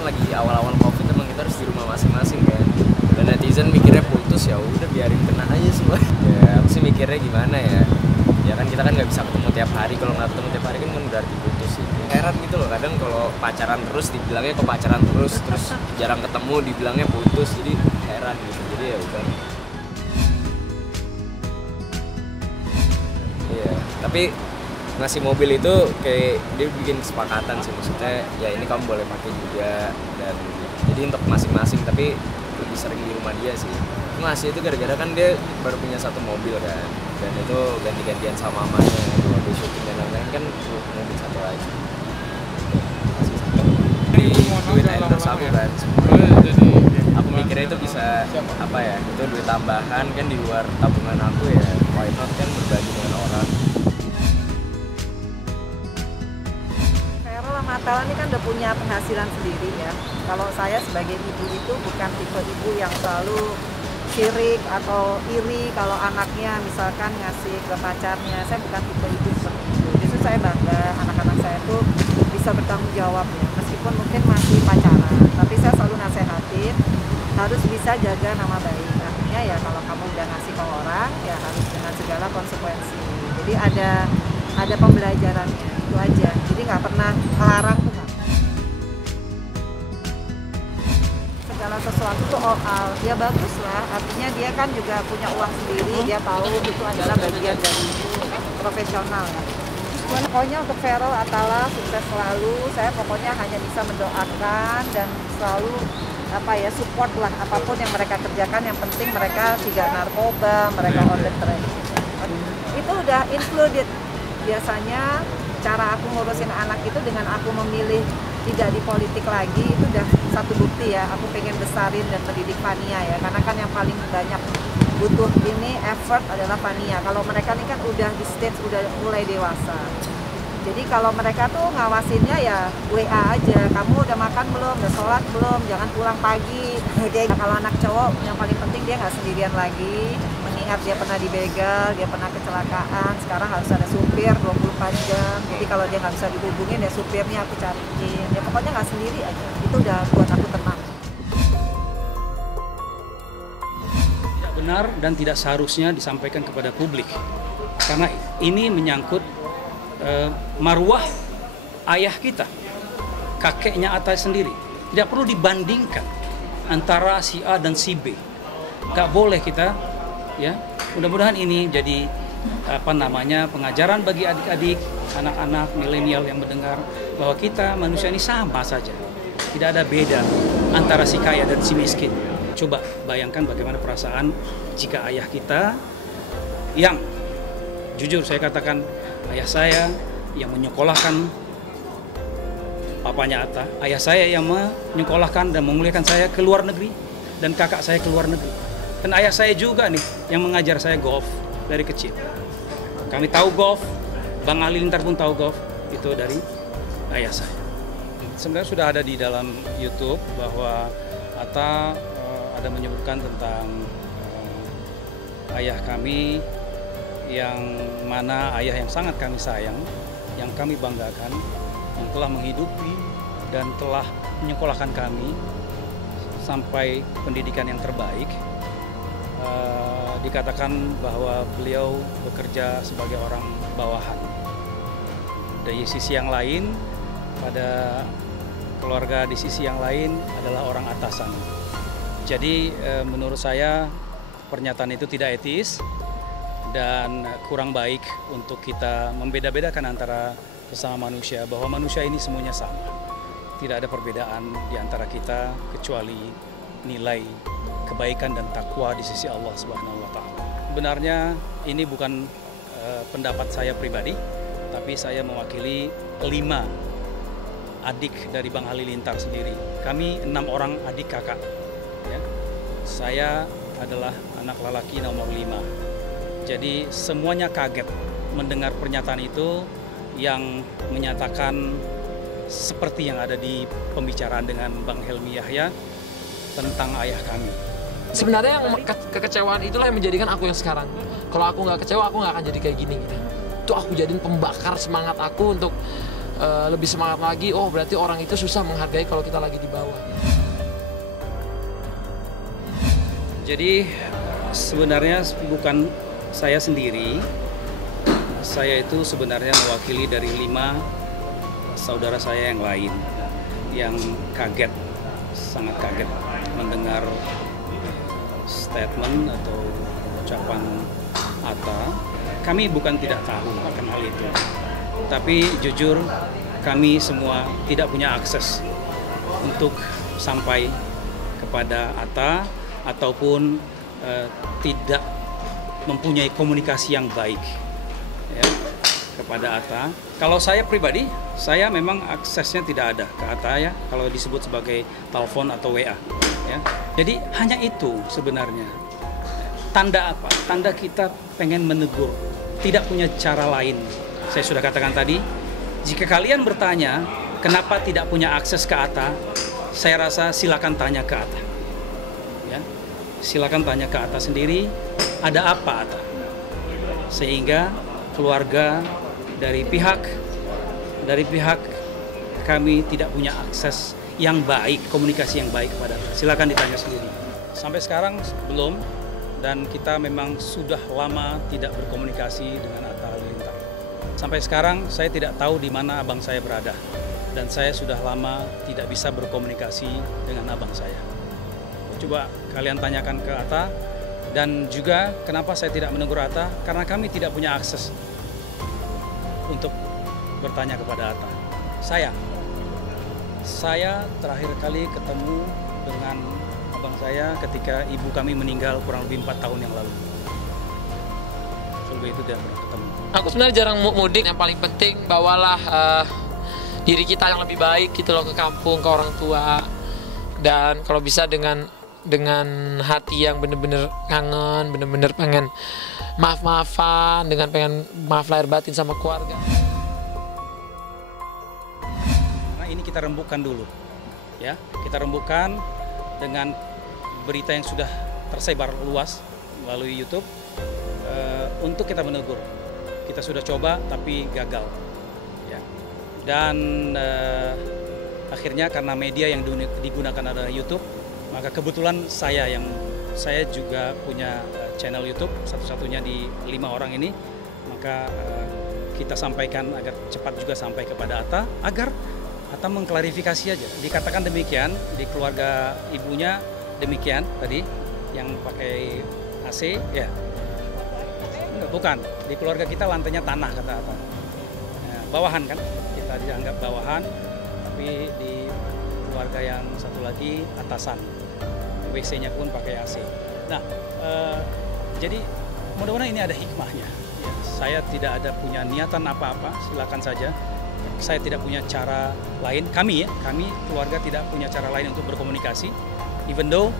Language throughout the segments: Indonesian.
kan lagi awal-awal COVID emang kita harus di rumah masing-masing kan. Dan netizen mikirnya putus, ya udah biarin kena aja semua. Ya aku sih mikirnya gimana ya? Ya kan kita kan nggak bisa ketemu tiap hari. Kalau nggak ketemu tiap hari kan berarti putus sih. Heran gitu loh, kadang kalau pacaran terus dibilangnya kok pacaran terus jarang ketemu dibilangnya putus, jadi heran gitu. Jadi ya udah. Iya, tapi ngasih mobil itu kayak dia bikin kesepakatan sih, maksudnya ya ini kamu boleh pakai juga, dan jadi untuk masing-masing, tapi lebih sering di rumah dia sih. Ngasih itu gara-gara kan dia baru punya satu mobil kan, dan itu ganti-gantian sama mamanya kalau dia syuting dan lain-lain kan mobil satu aja. Di duit endorse aku kan, aku mikirnya itu bisa apa ya, itu duit tambahan kan di luar tabungan aku, ya why not kan berbagi dengan orang. Natalan ini kan udah punya penghasilan sendiri ya. Kalau saya sebagai ibu itu bukan tipe ibu yang selalu sirik atau iri kalau anaknya misalkan ngasih ke pacarnya. Saya bukan tipe ibu seperti itu. Justru saya bangga anak-anak saya tuh bisa bertanggung jawab ya, meskipun mungkin masih pacaran. Tapi saya selalu nasehatin harus bisa jaga nama baik. Artinya ya kalau kamu udah ngasih ke orang ya harus dengan segala konsekuensi. Jadi ada pembelajarannya, itu aja. Jadi nggak pernah melarang tuh nggak. Segala sesuatu tuh all out, ya bagus lah. Artinya dia kan juga punya uang sendiri, dia tahu itu adalah bagian dari profesional ya. Pokoknya untuk Feral Atala sukses selalu. Saya pokoknya hanya bisa mendoakan dan selalu support lah apapun yang mereka kerjakan. Yang penting mereka tidak narkoba, mereka on the track. Itu udah included. Biasanya cara aku ngurusin anak itu dengan aku memilih tidak di politik lagi, itu udah satu bukti ya. Aku pengen besarin dan mendidik Fania ya, karena kan yang paling banyak butuh ini effort adalah Fania. Kalau mereka ini kan udah di stage udah mulai dewasa, jadi kalau mereka tuh ngawasinnya ya WA aja, kamu udah makan belum, udah sholat belum, jangan pulang pagi. Kalau anak cowok yang paling penting dia nggak sendirian lagi, mengingat dia pernah dibegal, dia pernah kecelakaan, sekarang harus ada supir 24 jam. Jadi kalau dia nggak bisa dihubungin ya supirnya aku cariin, ya pokoknya nggak sendiri aja. Itu udah buat aku tenang. Tidak benar dan tidak seharusnya disampaikan kepada publik, karena ini menyangkut marwah ayah kita, kakeknya Atta sendiri. Tidak perlu dibandingkan antara si A dan si B. Gak boleh kita, ya. Mudah-mudahan ini jadi pengajaran bagi adik-adik, anak-anak milenial yang mendengar bahwa kita manusia ini sama saja. Tidak ada beda antara si kaya dan si miskin. Coba bayangkan bagaimana perasaan jika ayah kita yang jujur saya katakan, ayah saya yang menyekolahkan papanya Atta, ayah saya yang menyekolahkan dan memuliakan saya ke luar negeri, dan kakak saya ke luar negeri. Dan ayah saya juga nih yang mengajar saya golf dari kecil. Kami tahu golf, Bang Halilintar pun tahu golf, itu dari ayah saya. Sebenarnya sudah ada di dalam YouTube bahwa Atta ada menyebutkan tentang ayah kami, yang mana ayah yang sangat kami sayang, yang kami banggakan, yang telah menghidupi dan telah menyekolahkan kami sampai pendidikan yang terbaik. Dikatakan bahwa beliau bekerja sebagai orang bawahan. Dari sisi yang lain, pada keluarga di sisi yang lain adalah orang atasan. Jadi menurut saya pernyataan itu tidak etis dan kurang baik untuk kita membeda-bedakan antara sesama manusia, bahwa manusia ini semuanya sama. Tidak ada perbedaan di antara kita kecuali nilai kebaikan dan takwa di sisi Allah Subhanahu wa Ta'ala. Sebenarnya ini bukan pendapat saya pribadi, tapi saya mewakili 5 adik dari Bang Halilintar sendiri. Kami 6 orang adik kakak. Ya. Saya adalah anak lelaki nomor 5. Jadi semuanya kaget mendengar pernyataan itu yang menyatakan seperti yang ada di pembicaraan dengan Bang Helmi Yahya tentang ayah kami. Sebenarnya yang kekecewaan itulah yang menjadikan aku yang sekarang. Kalau aku nggak kecewa, aku nggak akan jadi kayak gini. Itu aku jadiin pembakar semangat aku untuk lebih semangat lagi. Oh berarti orang itu susah menghargai kalau kita lagi di bawah. Jadi sebenarnya bukan saya sendiri. Saya itu sebenarnya mewakili dari 5 saudara saya yang lain yang kaget, sangat kaget mendengar statement atau ucapan Atta. Kami bukan tidak tahu akan hal itu, tapi jujur kami semua tidak punya akses untuk sampai kepada Atta ataupun tidak mempunyai komunikasi yang baik ya, kepada Atta. Kalau saya pribadi, saya memang aksesnya tidak ada ke Atta ya, kalau disebut sebagai telepon atau WA ya. Jadi hanya itu sebenarnya. Tanda apa? Tanda kita pengen menegur, tidak punya cara lain. Saya sudah katakan tadi, jika kalian bertanya kenapa tidak punya akses ke Atta, saya rasa silakan tanya ke Atta. Ya. Silakan tanya ke Atta sendiri, ada apa Atta? Sehingga keluarga dari pihak kami tidak punya akses yang baik, komunikasi yang baik kepada Atta. Silakan ditanya sendiri. Sampai sekarang belum, dan kita memang sudah lama tidak berkomunikasi dengan Atta Halilintar. Sampai sekarang saya tidak tahu di mana abang saya berada, dan saya sudah lama tidak bisa berkomunikasi dengan abang saya. Coba kalian tanyakan ke Atta. Dan juga kenapa saya tidak menegur Atta, karena kami tidak punya akses untuk bertanya kepada Atta. Saya terakhir kali ketemu dengan abang saya ketika ibu kami meninggal kurang lebih 4 tahun yang lalu. Sebelum itu tidak pernah ketemu. Aku sebenarnya jarang mudik, yang paling penting bawalah diri kita yang lebih baik gitu loh ke kampung, ke orang tua. Dan kalau bisa dengan hati yang bener-bener kangen, bener-bener pengen maaf-maafan, dengan pengen maaf lahir batin sama keluarga. Nah ini kita rembukan dulu, ya kita rembukan dengan berita yang sudah tersebar luas melalui YouTube untuk kita menegur. Kita sudah coba tapi gagal, ya. Dan akhirnya karena media yang digunakan adalah YouTube. Maka kebetulan saya juga punya channel YouTube, satu-satunya di 5 orang ini. Maka kita sampaikan agar cepat juga sampai kepada Atta, agar Atta mengklarifikasi aja. Dikatakan demikian, di keluarga ibunya demikian tadi, yang pakai AC, ya. Bukan, di keluarga kita lantainya tanah kata Atta. Ya, bawahan kan, kita dianggap bawahan, tapi di keluarga yang satu lagi atasan. WC-nya pun pakai AC. Nah, jadi mudah-mudahan ini ada hikmahnya. Ya, saya tidak ada punya niatan apa-apa, silakan saja. Saya tidak punya cara lain. Kami keluarga tidak punya cara lain untuk berkomunikasi. Even though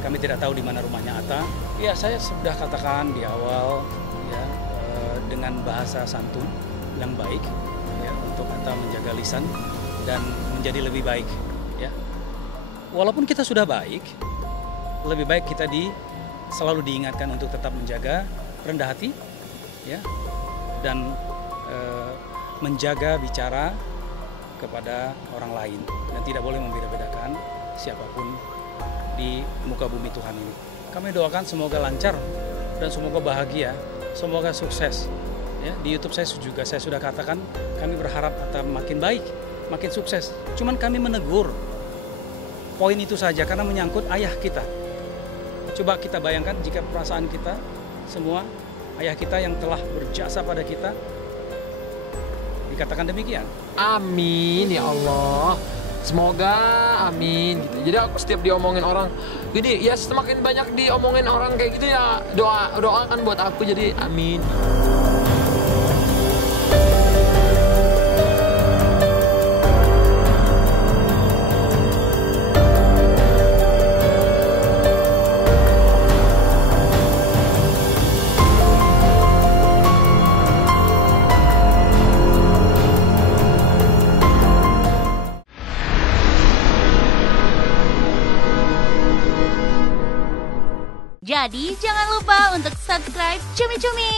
kami tidak tahu di mana rumahnya Atta. Ya, saya sudah katakan di awal, ya, dengan bahasa santun yang baik, ya, untuk Atta menjaga lisan dan menjadi lebih baik. Ya. Walaupun kita sudah baik, lebih baik kita selalu diingatkan untuk tetap menjaga rendah hati, ya, dan menjaga bicara kepada orang lain, dan tidak boleh membeda-bedakan siapapun di muka bumi Tuhan ini. Kami doakan semoga lancar dan semoga bahagia, semoga sukses. Ya, di YouTube saya sudah katakan kami berharap Atta makin baik, makin sukses. Cuman kami menegur poin itu saja karena menyangkut ayah kita. Coba kita bayangkan jika perasaan kita semua, ayah kita yang telah berjasa pada kita, dikatakan demikian. Amin ya Allah. Semoga amin gitu. Jadi aku setiap diomongin orang, jadi ya semakin banyak diomongin orang kayak gitu ya doakan buat aku, jadi amin. Jadi jangan lupa untuk subscribe Cumi Cumi.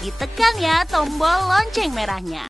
Ditekan ya tombol lonceng merahnya.